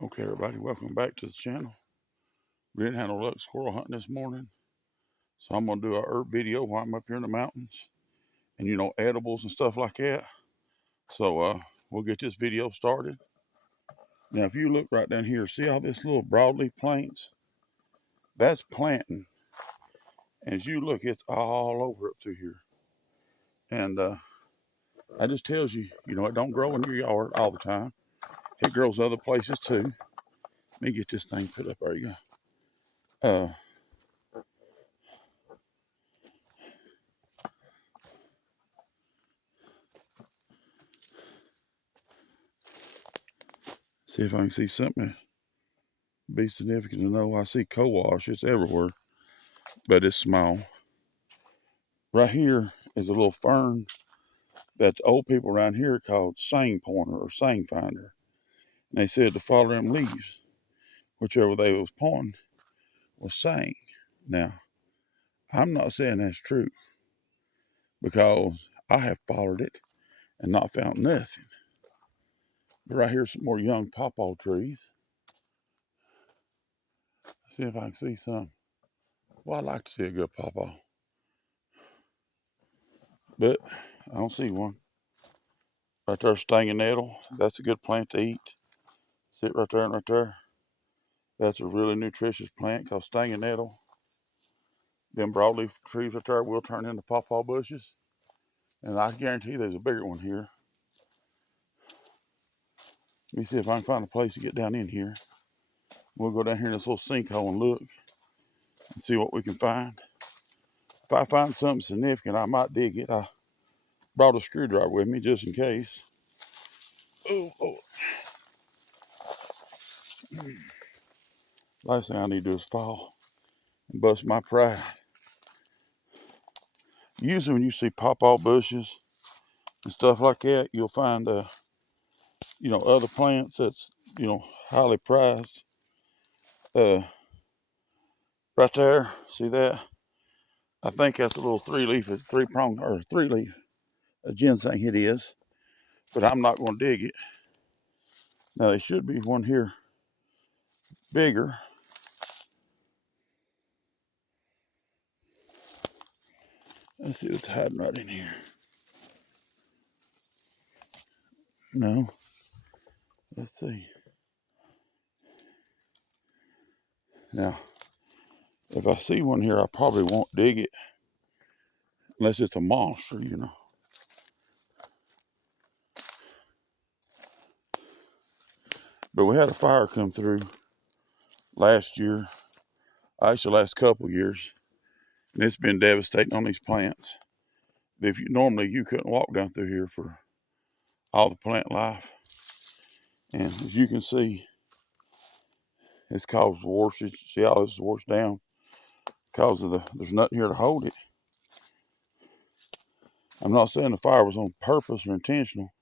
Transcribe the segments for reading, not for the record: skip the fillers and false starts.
Okay, everybody, welcome back to the channel. We didn't have no luck squirrel hunting this morning, so I'm gonna do a herb video while I'm up here in the mountains, and edibles and stuff like that. So we'll get this video started. Now, if you look right down here, see all this little broadleaf plants? That's planting. As you look, it's all over up through here, and that just tells you, it don't grow in your yard all the time. It grows other places too. Let me get this thing put up. There you go. See if I can see something be significant to know. I see co-wash, it's everywhere, but it's small. Right here is a little fern that the old people around here called sang pointer or sang finder. And they said to follow them leaves, whichever they was pointing was sang. Now, I'm not saying that's true because I have followed it and not found nothing. But right here's some more young pawpaw trees. See if I can see some. Well, I'd like to see a good pawpaw, but I don't see one. Right there, stinging nettle. That's a good plant to eat. Sit right there and right there. That's a really nutritious plant called stinging nettle. Them broadleaf trees right there will turn into pawpaw bushes. And I guarantee there's a bigger one here. Let me see if I can find a place to get down in here. We'll go down here in this little sinkhole and look and see what we can find. If I find something significant, I might dig it. I brought a screwdriver with me just in case. Oh, oh. Last thing I need to do is fall and bust my pride. Usually when you see pawpaw bushes and stuff like that, you'll find other plants that's highly prized. Right there, see that? I think that's a little three-prong or three-leaf ginseng it is, but I'm not going to dig it. Now there should be one here bigger. Let's see what's hiding right in here. No, let's see. Now, if I see one here, I probably won't dig it unless it's a monster. But we had a fire come through last year, actually last couple years, and it's been devastating on these plants. If normally you couldn't walk down through here for all the plant life, and as you can see, it's caused washed. See how this is washed down because of there's nothing here to hold it. I'm not saying the fire was on purpose or intentional,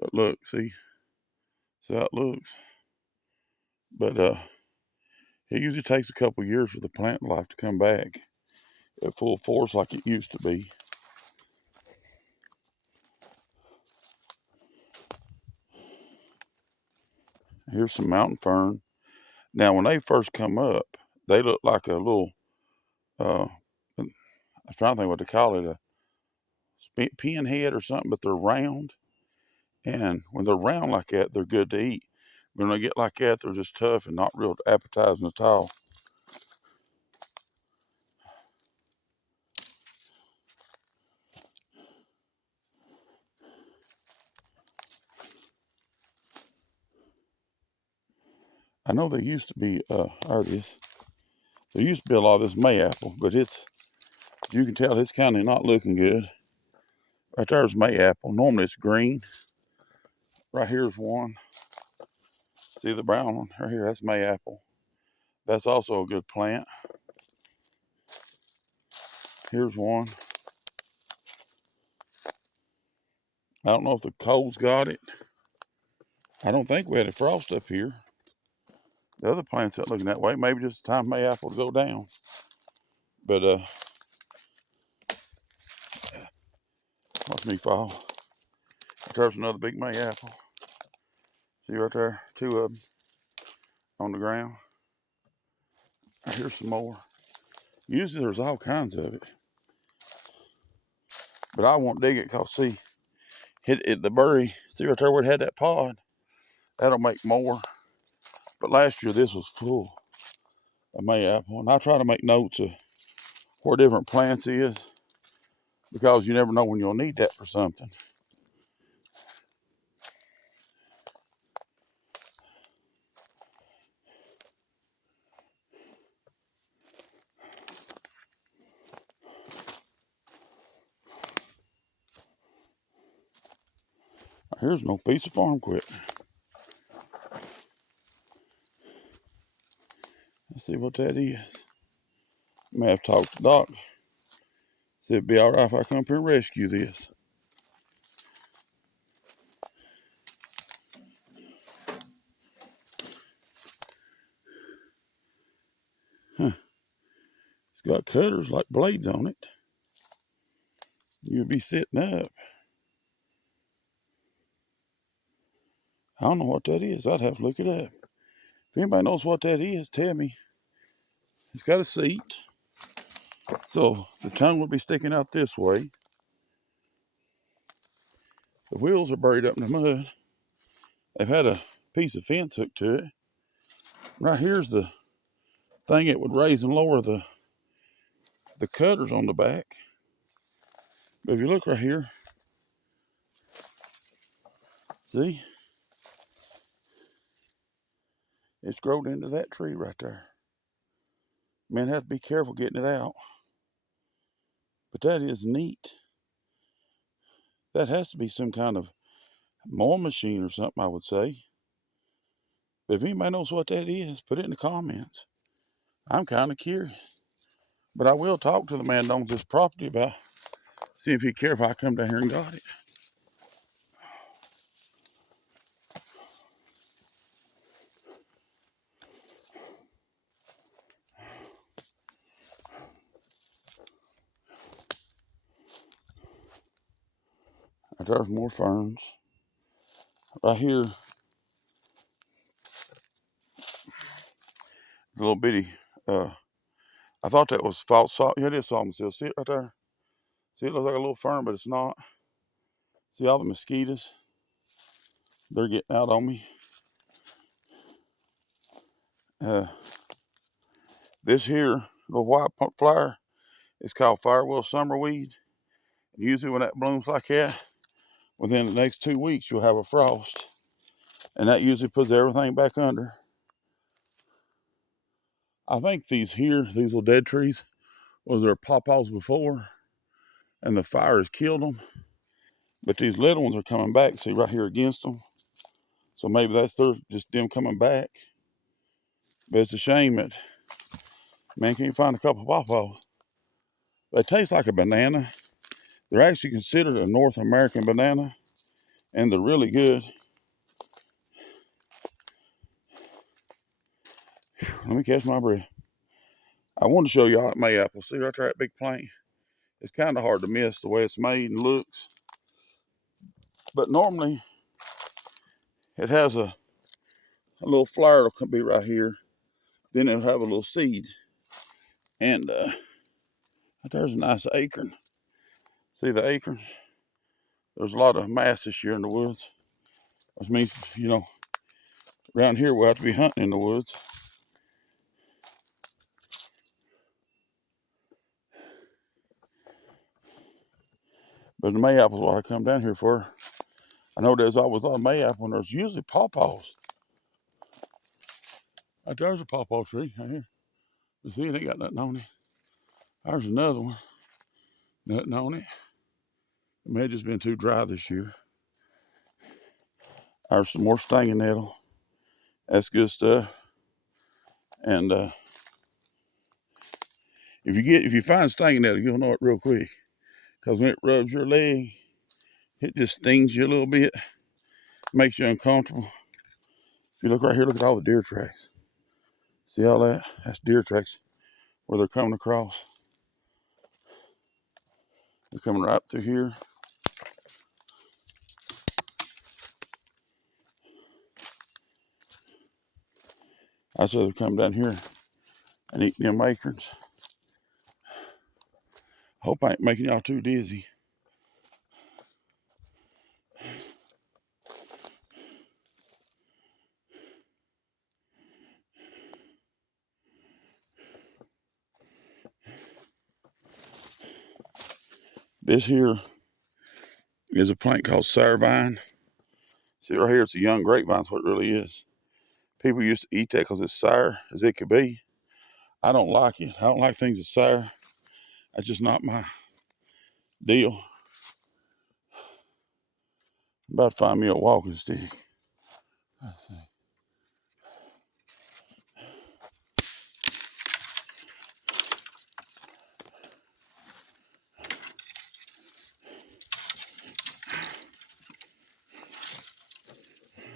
but look, see how it looks. But it usually takes a couple years for the plant life to come back at full force like it used to be. Here's some mountain fern. Now, when they first come up, they look like a little, I was trying to think what to call it, a pinhead or something, but they're round. And when they're round like that, they're good to eat. When they get like that, they're just tough and not real appetizing at all. I know they used to be, there it is. There used to be a lot of this mayapple, but you can tell it's kind of not looking good. Right there's mayapple. Normally it's green. Right here's one. See the brown one? Right here, that's mayapple. That's also a good plant. Here's one. I don't know if the cold's got it. I don't think we had a frost up here. The other plants aren't looking that way. Maybe just time mayapple to go down. But watch me fall. There's another big mayapple. See right there, two of them. on the ground. Here's some more. Usually there's all kinds of it. But I won't dig it because, see, the berry, see right there where it had that pod? That'll make more. But last year this was full of mayapple. And I try to make notes of where different plants is because you never know when you'll need that for something. Here's no piece of farm equipment. Let's see what that is. May have to talk to Doc. See, it'd be all right if I come up here and rescue this. Huh. It's got cutters like blades on it. You'd be sitting up. I don't know what that is. I'd have to look it up. If anybody knows what that is, tell me. It's got a seat. So the tongue would be sticking out this way. The wheels are buried up in the mud. They've had a piece of fence hooked to it. Right here's the thing it would raise and lower the cutters on the back. But if you look right here, see? It's grown into that tree right there. Man, have to be careful getting it out. But that is neat. That has to be some kind of mowing machine or something, I would say. But if anybody knows what that is, put it in the comments. I'm kind of curious. But I will talk to the man that owns this property about, see if he'd care if I come down here and got it. There's more ferns. Right here, a little bitty, I thought that was false salt. Yeah, it is salt. See it right there? See, it looks like a little fern, but it's not. See all the mosquitoes? They're getting out on me. This here, the white flower, is called firewheel summerweed. Usually when that blooms like that, within the next 2 weeks, you'll have a frost. And that usually puts everything back under. I think these little dead trees, was their pawpaws before, and the fire has killed them. But these little ones are coming back, see right here against them. So maybe that's just them coming back. But it's a shame that, man, can't find a couple of pawpaws. They taste like a banana. They're actually considered a North American banana, and they're really good. Let me catch my breath. I wanted to show y'all that mayapple. See right there, that big plant? It's kind of hard to miss the way it's made and looks. But normally, it has a little flower that'll be right here. Then it'll have a little seed. And there's a nice acorn. See the acorn? There's a lot of mass this year in the woods. Which means, around here we'll have to be hunting in the woods. But the mayapple is what I come down here for. I know there's always a lot of mayapple, and there's usually pawpaws. There's a pawpaw tree right here. You see, it ain't got nothing on it. There's another one. Nothing on it. It may have just been too dry this year. There's some more stinging nettle. That's good stuff. And if you find stinging nettle, you'll know it real quick. Because when it rubs your leg, it just stings you a little bit. Makes you uncomfortable. If you look right here, look at all the deer tracks. See all that? That's deer tracks where they're coming across. They're coming right through here. I'd rather come down here and eat them acorns. Hope I ain't making y'all too dizzy. This here is a plant called sour vine. See right here, it's a young grapevine, that's what it really is. People used to eat that because it's sour as it could be. I don't like it. I don't like things that's sour. That's just not my deal. I'm about to find me a walking stick. Let's see.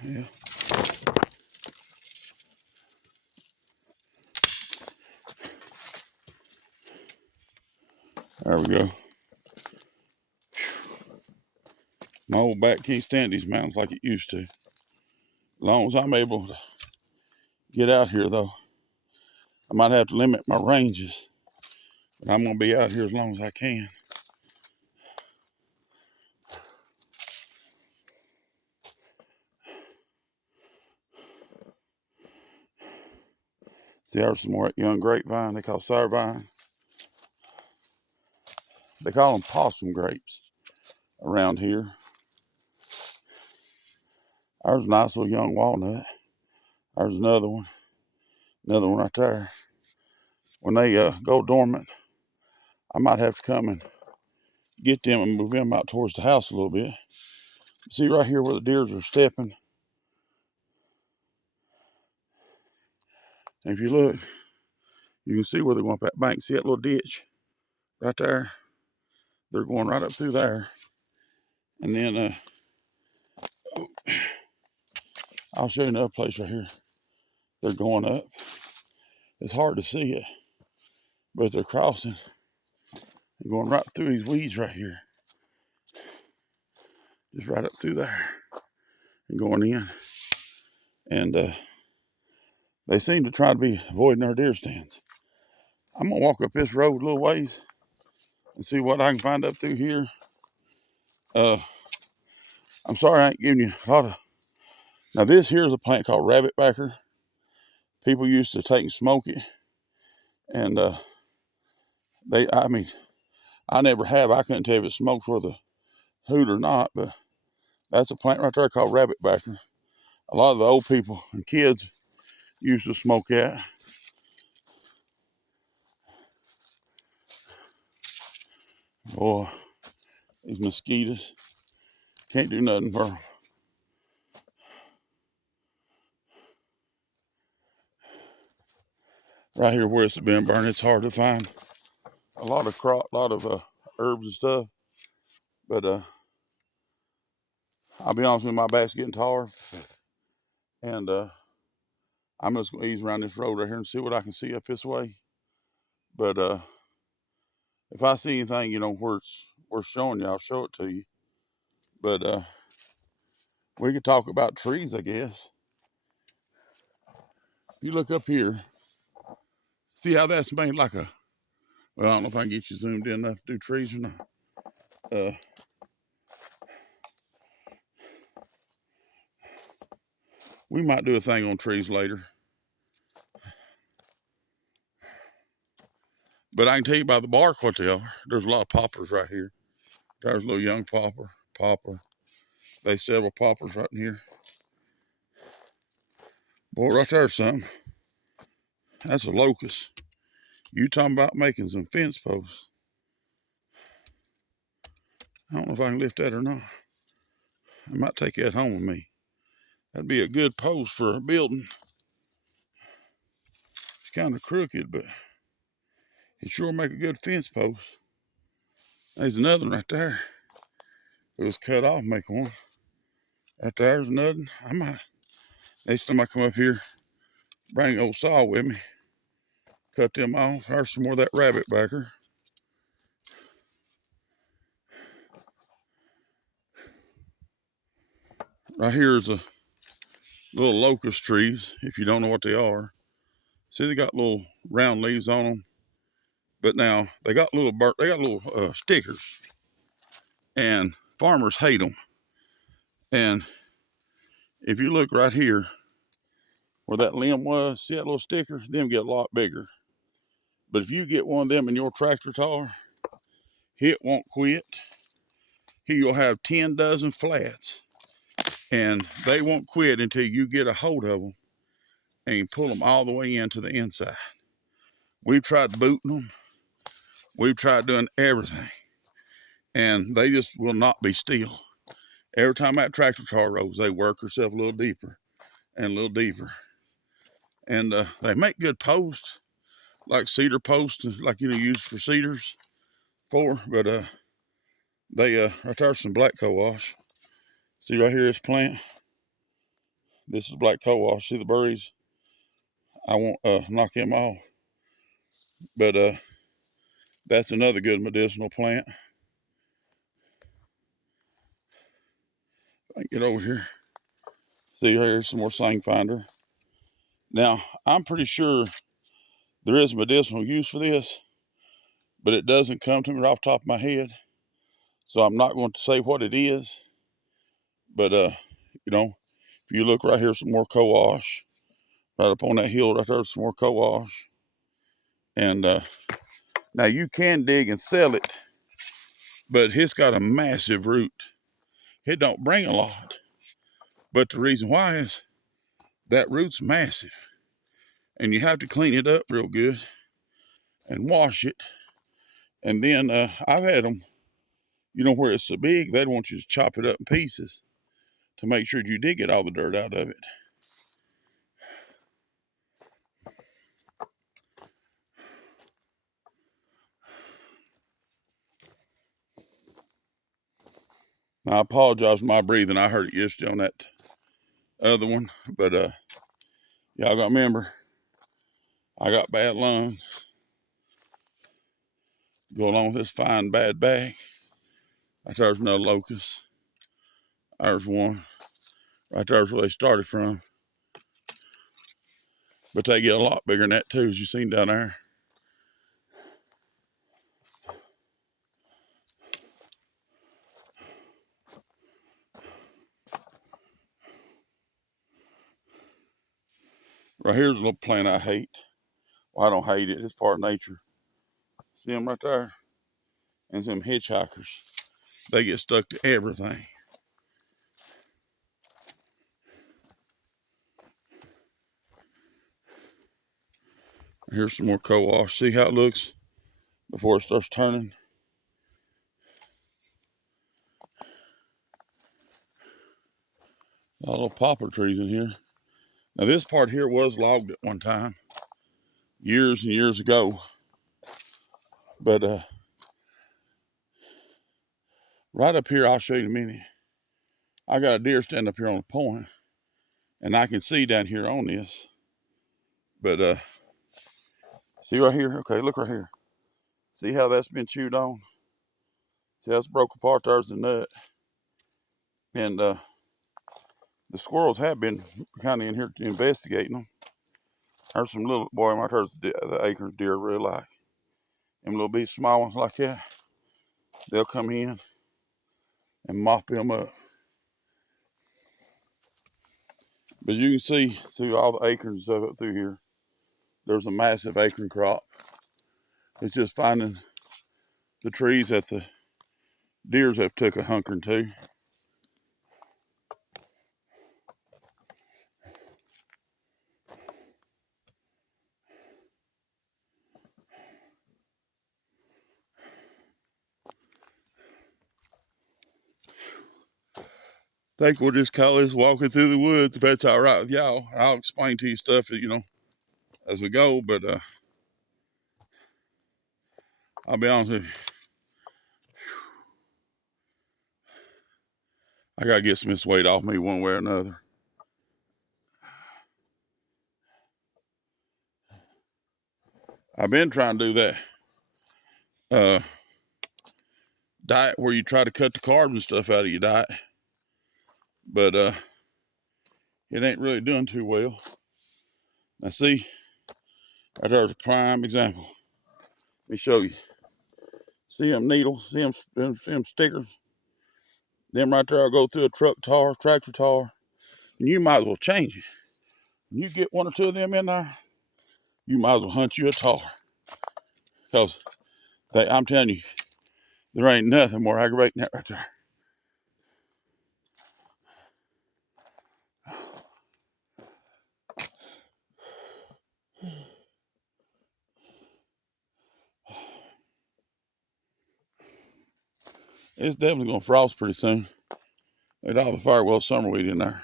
Yeah. There we go. My old back can't stand these mountains like it used to. As long as I'm able to get out here, though, I might have to limit my ranges, but I'm going to be out here as long as I can. See, there's some more young grapevine they call sour vine. They call them possum grapes around here. There's a nice little young walnut. There's another one right there. When they go dormant, I might have to come and get them and move them out towards the house a little bit. See right here where the deers are stepping. And if you look, you can see where they're going up that bank. See that little ditch right there? They're going right up through there. And then I'll show you another place right here. They're going up. It's hard to see it, but they're crossing and going right through these weeds right here. Just right up through there and going in. And they seem to try to be avoiding our deer stands. I'm gonna walk up this road a little ways and see what I can find up through here. I'm sorry I ain't giving you a lot of. Now this here is a plant called rabbitbacker. People used to take and smoke it, and I never have. I couldn't tell if it smoked for the hoot or not, but that's a plant right there called rabbitbacker. A lot of the old people and kids used to smoke that. Boy, these mosquitoes can't do nothing for them. Right here where it's been burned, it's hard to find a lot of herbs and stuff. But I'll be honest with you, my back's getting taller, and I'm just gonna ease around this road right here and see what I can see up this way. But if I see anything, where it's worth showing you, I'll show it to you. But we could talk about trees, I guess. You look up here, see how that's made like a. Well, I don't know if I can get you zoomed in enough to do trees or not. We might do a thing on trees later. But I can tell you by the bark what they are. There's a lot of poplars right here. There's a little young poplar. There's several poplars right in here. Boy, right there's something. That's a locust. You talking about making some fence posts. I don't know if I can lift that or not. I might take that home with me. That'd be a good post for a building. It's kind of crooked, but it sure make a good fence post. There's another one right there. It was cut off, make one. Right there's another. I might, next time I come up here, bring old saw with me. Cut them off. There's some more of that rabbitbacker. Right here is a little locust trees, if you don't know what they are. See, they got little round leaves on them, but now they got little stickers, and farmers hate them. And if you look right here where that limb was, see that little sticker? Them get a lot bigger. But if you get one of them in your tractor tar, it won't quit. You'll have 10 dozen flats, and they won't quit until you get a hold of them and pull them all the way into the inside. We've tried booting them. We've tried doing everything, and they just will not be still. Every time that tractor tar rolls, they work herself a little deeper and a little deeper. And they make good posts, like cedar posts, like used for cedars but they right there's some black cohosh. See right here, this plant. This is black cohosh. See the berries? I won't knock them off, but that's another good medicinal plant. I can get over here. See, here's some more Sangfinder. Now, I'm pretty sure there is medicinal use for this, but it doesn't come to me off the top of my head. So I'm not going to say what it is. But, if you look right here, some more cohosh. Right up on that hill right there, some more cohosh. And now you can dig and sell it, but it's got a massive root. It don't bring a lot. But the reason why is that root's massive. And you have to clean it up real good and wash it. And then I've had them, where it's so big, they'd want you to chop it up in pieces to make sure you did get all the dirt out of it. Now, I apologize for my breathing. I heard it yesterday on that other one. But y'all got to remember, I got bad lungs. Go along with this fine bad bag. Right there's another locust. There's one. Right there's where they started from. But they get a lot bigger than that too, as you seen down there. Right here's a little plant I hate. Well, I don't hate it. It's part of nature. See them right there? And some hitchhikers. They get stuck to everything. Here's some more cohosh. See how it looks before it starts turning? A lot of little poplar trees in here. Now this part here was logged at one time, years and years ago. But right up here, I'll show you in a minute. I got a deer stand up here on the point, and I can see down here on this. But see right here? Okay, look right here. See how that's been chewed on? See, that's broke apart. There's the nut. And the squirrels have been kind of in here investigating them. There's some little, boy, right there's the acorn deer really like. Them little bitty small ones like that, they'll come in and mop them up. But you can see through all the acorns of it through here, there's a massive acorn crop. It's just finding the trees that the deers have took a hunkering to. I think we'll just call this walking through the woods, if that's all right with y'all. I'll explain to you stuff, as we go, but I'll be honest with you. I gotta get some of this weight off me one way or another. I've been trying to do that diet where you try to cut the carbs and stuff out of your diet, but it ain't really doing too well. Now see, Right there's a prime example. Let me show you. See them needles? See them stickers? Them right there will go through a tractor tar, and you might as well change it. When you get one or two of them in there, you might as well hunt you a tar. Because I'm telling you, there ain't nothing more aggravating than that right there. It's definitely gonna frost pretty soon. There's all the Firewell summerweed in there.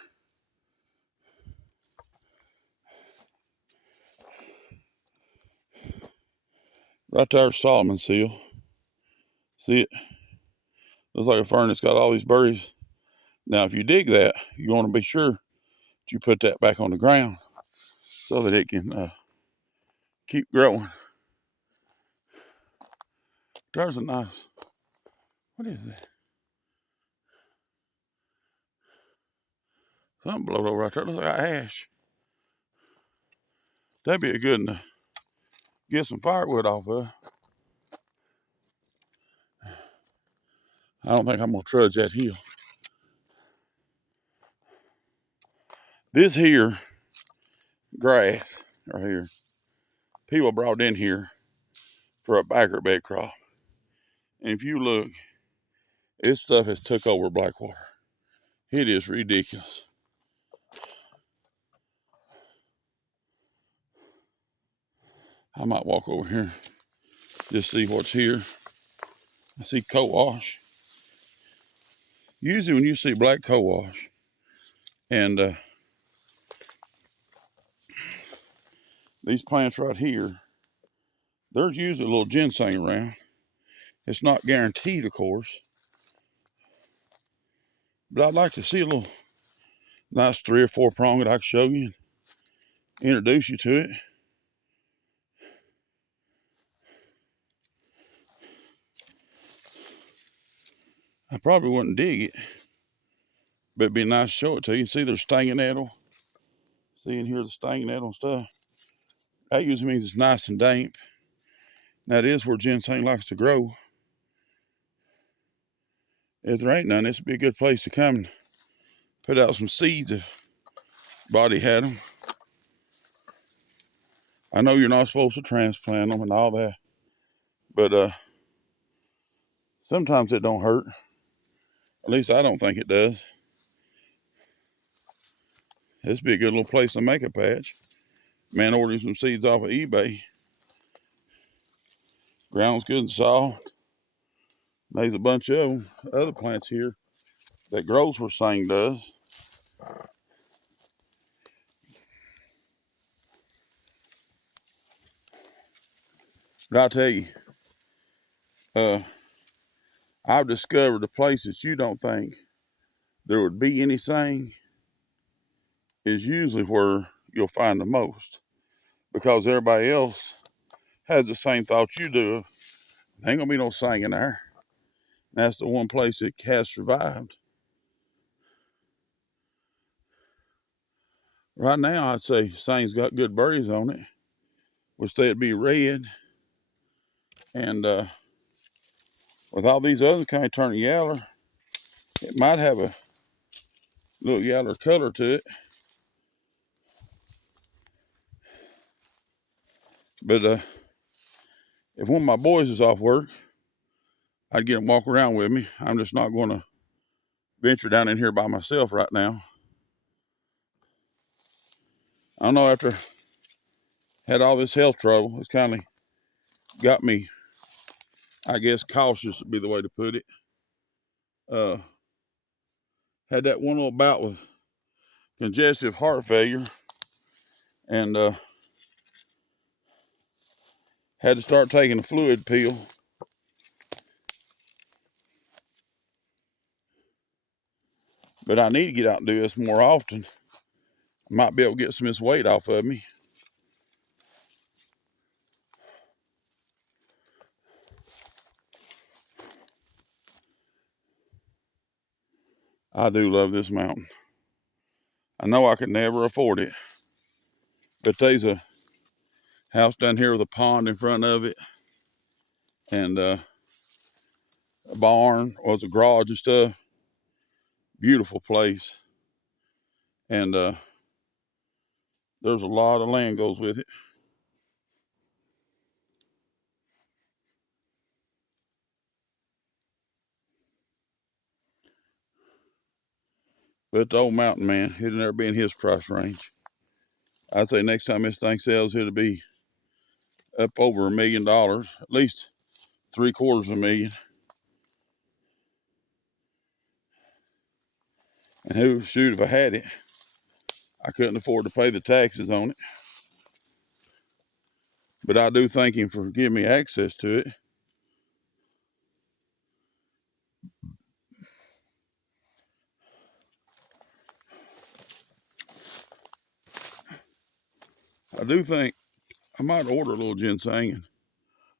Right there's Solomon seal. See it? Looks like a fern that's got all these berries. Now, if you dig that, you want to be sure that you put that back on the ground so that it can keep growing. There's a nice, what is that? Something blowed over right there. Looks like ash. That'd be a good one to get some firewood off of. I don't think I'm gonna trudge that hill. This here grass right here, people brought in here for a backer bed crop. And if you look, this stuff has took over Blackwater. It is ridiculous. I might walk over here, just see what's here. I see co-wash. Usually when you see black co-wash and these plants right here, there's usually a little ginseng around. It's not guaranteed, of course, but I'd like to see a little nice 3 or 4 prong that I can show you and introduce you to it. I probably wouldn't dig it, but it'd be nice to show it to you. See, there's stinging nettle. See in here the stinging nettle and stuff. That usually means it's nice and damp. That is where ginseng likes to grow. If there ain't none, this would be a good place to come and put out some seeds if Body had them. I know you're not supposed to transplant them and all that, but sometimes it don't hurt. At least I don't think it does. This would be a good little place to make a patch. Man, ordering some seeds off of eBay. Ground's good and soft. There's a bunch of them, other plants here that grows where Sang does. But I tell you, I've discovered a place that you don't think there would be anything is usually where you'll find the most, because everybody else has the same thoughts you do. There ain't gonna be no Sang in there. That's the one place it has survived. Right now, I'd say Sang's got good berries on it, which they'd be red. And with all these other kind of turning yellow, it might have a little yellow color to it. But if one of my boys is off work, I'd get him walk around with me. I'm just not going to venture down in here by myself right now. I don't know, after had all this health trouble, it's kind of got me, I guess, cautious would be the way to put it. Had that one little bout with congestive heart failure, and had to start taking a fluid pill. But I need to get out and do this more often. I might be able to get some of this weight off of me. I do love this mountain. I know I could never afford it, but there's a House down here with a pond in front of it, and a barn, or it's a garage and stuff. Beautiful place. And there's a lot of land goes with it. But the old mountain man, it'll never be in his price range. I'd say next time this thing sells, it'll be up over $1 million, at least 750,000. And who, shoot, if I had it, I couldn't afford to pay the taxes on it. But I do thank him for giving me access to it. I do think I might order a little ginseng and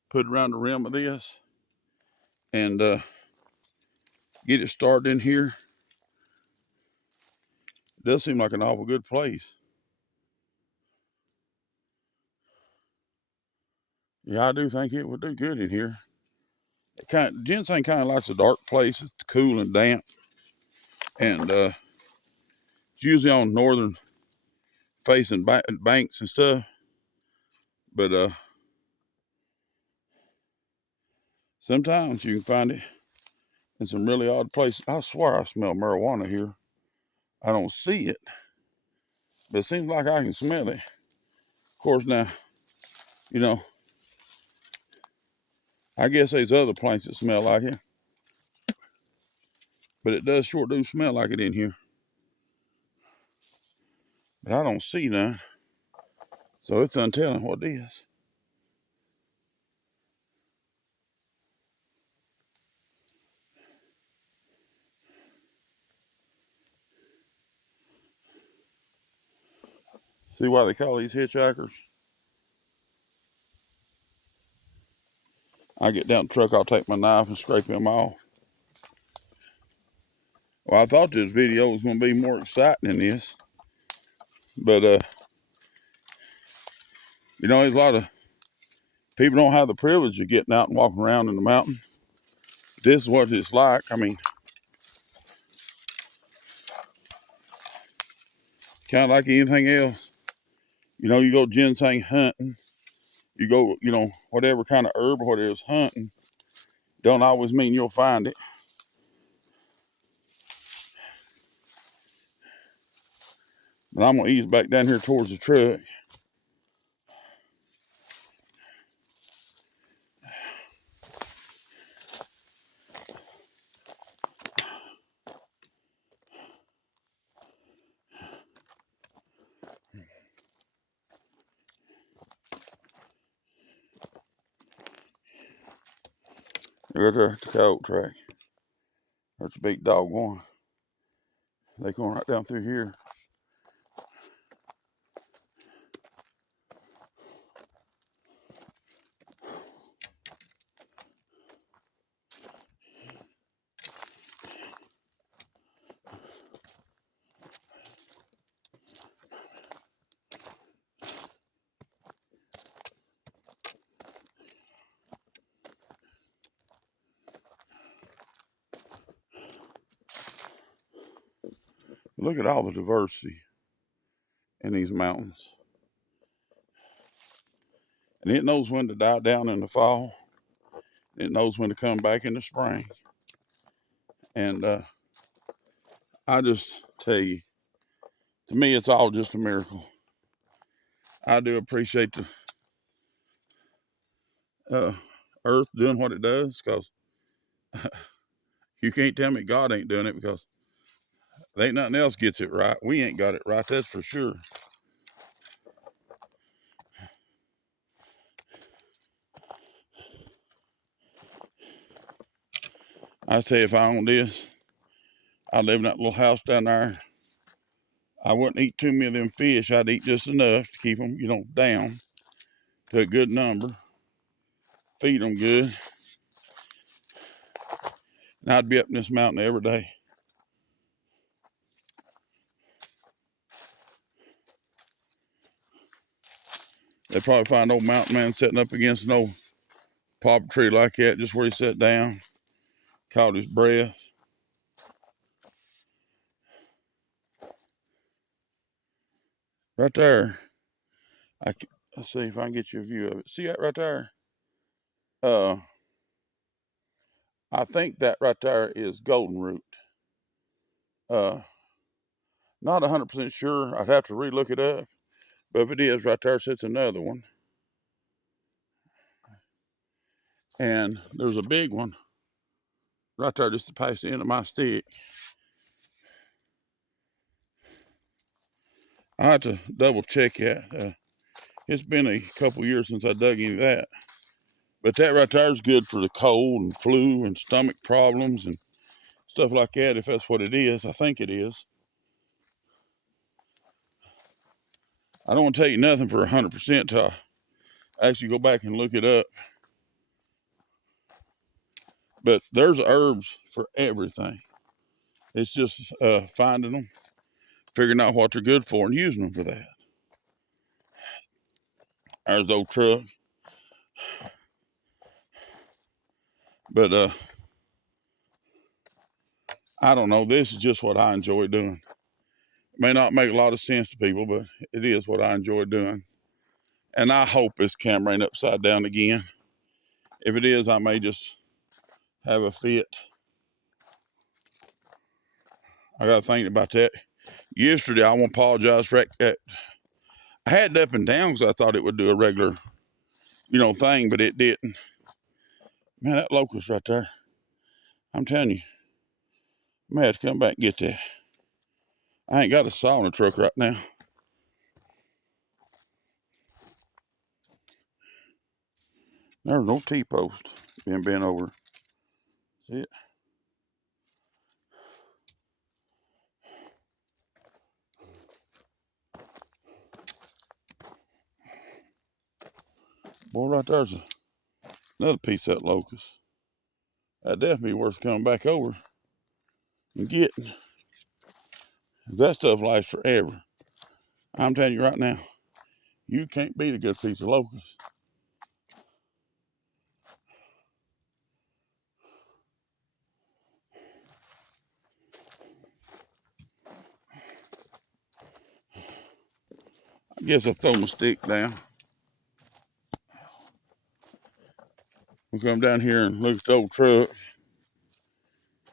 put it around the rim of this and get it started in here. It does seem like an awful good place. Yeah, I do think it would do good in here. Ginseng kind of likes a dark place. It's cool and damp. And it's usually on northern facing banks and stuff. But sometimes you can find it in some really odd places. I swear I smell marijuana here. I don't see it, but it seems like I can smell it. Of course, now, you know, I guess there's other plants that smell like it, but it does sure do smell like it in here. But I don't see none, so it's untelling what it is. See why they call these hitchhikers? I get down the truck, I'll take my knife and scrape them off. Well, I thought this video was going to be more exciting than this, but you know, there's a lot of people don't have the privilege of getting out and walking around in the mountain. This is what it's like. I mean, kind of like anything else. You know, you go ginseng hunting, you go, you know, whatever kind of herb or what it is hunting, don't always mean you'll find it. But I'm gonna ease back down here towards the truck. Right there at the coyote track. There's a big dog going. They going right down through here. Look at all the diversity in these mountains. And it knows when to die down in the fall. It knows when to come back in the spring. And I just tell you, to me, it's all just a miracle. I do appreciate the earth doing what it does, because you can't tell me God ain't doing it, because there ain't nothing else gets it right. We ain't got it right, that's for sure. I tell you, if I owned this, I'd live in that little house down there. I wouldn't eat too many of them fish. I'd eat just enough to keep them, you know, down to a good number. Feed them good. And I'd be up in this mountain every day. They probably find old mountain man sitting up against an old poplar tree like that, just where he sat down, caught his breath. Right there. Let's see if I can get you a view of it. See that right there? I think that right there is goldenroot. Not 100% sure. I'd have to relook it up. But if it is, right there sits another one. And there's a big one right there just past the end of my stick. I have to double check that. It's been a couple years since I dug into that. But that right there is good for the cold and flu and stomach problems and stuff like that, if that's what it is. I think it is. I don't want to tell you nothing for 100% till I actually go back and look it up. But there's herbs for everything. It's just finding them, figuring out what they're good for, and using them for that. There's the old truck. But I don't know. This is just what I enjoy doing. It may not make a lot of sense to people, but it is what I enjoy doing. And I hope this camera ain't upside down again. If it is, I may just have a fit. I got to think about that. Yesterday, I want to apologize for that. I had it up and down because I thought it would do a regular, thing, but it didn't. Man, that locust right there. I'm telling you, I may have to come back and get that. I ain't got a saw in the truck right now. There's no T-post being bent over. See it? Boy, right there's another piece of that locust. That'd definitely be worth coming back over and getting. That stuff lasts forever. I'm telling you right now, you can't beat a good piece of locust. I guess I'll throw my stick down. We'll come down here and look at the old truck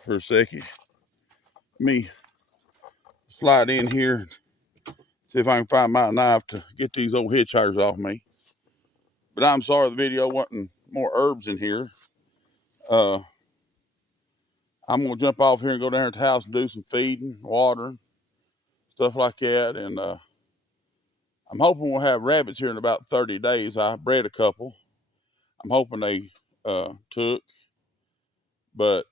for a second. Me slide in here and see if I can find my knife to get these old hitchhikers off me. But I'm sorry the video wasn't more herbs in here. I'm gonna jump off here and go down to the house and do some feeding, watering, stuff like that. And I'm hoping we'll have rabbits here in about 30 days. I bred a couple. I'm hoping they took, but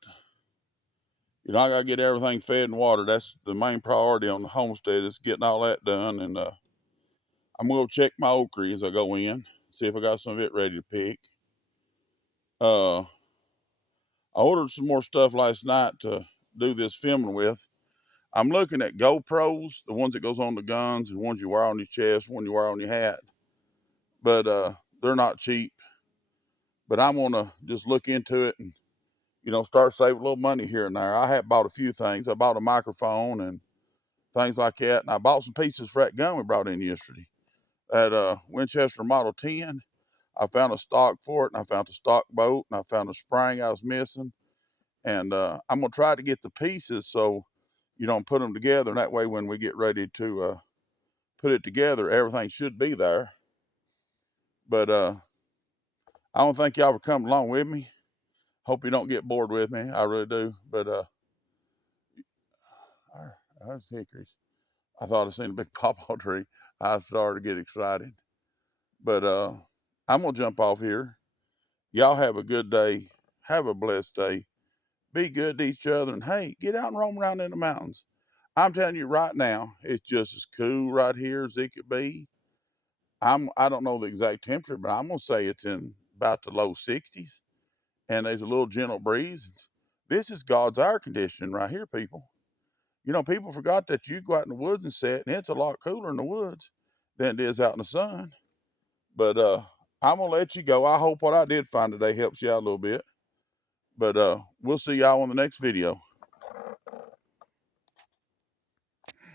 I gotta get everything fed and watered. That's the main priority on the homestead, is getting all that done. And I'm gonna go check my okra as I go in, see if I got some of it ready to pick. I ordered some more stuff last night to do this filming with. I'm looking at GoPros, the ones that goes on the guns, and ones you wear on your chest, one you wear on your hat. But they're not cheap. But I'm gonna just look into it and start saving a little money here and there. I have bought a few things. I bought a microphone and things like that, and I bought some pieces for that gun we brought in yesterday. That Winchester Model 10. I found a stock for it, and I found the stock bolt, and I found a spring I was missing. And I'm gonna try to get the pieces so put them together, and that way when we get ready to put it together, everything should be there. But I don't think y'all will come along with me. Hope you don't get bored with me. I really do. But there's hickories. I thought I seen a big pawpaw tree. I started to get excited. But I'm gonna jump off here. Y'all have a good day. Have a blessed day. Be good to each other, and hey, get out and roam around in the mountains. I'm telling you right now, it's just as cool right here as it could be. I don't know the exact temperature, but I'm gonna say it's in about the low 60s, and there's a little gentle breeze. This is God's air conditioning right here, people. People forgot that you go out in the woods and sit, and it's a lot cooler in the woods than it is out in the sun. But I'm gonna let you go. I hope what I did find today helps you out a little bit. But we'll see y'all on the next video.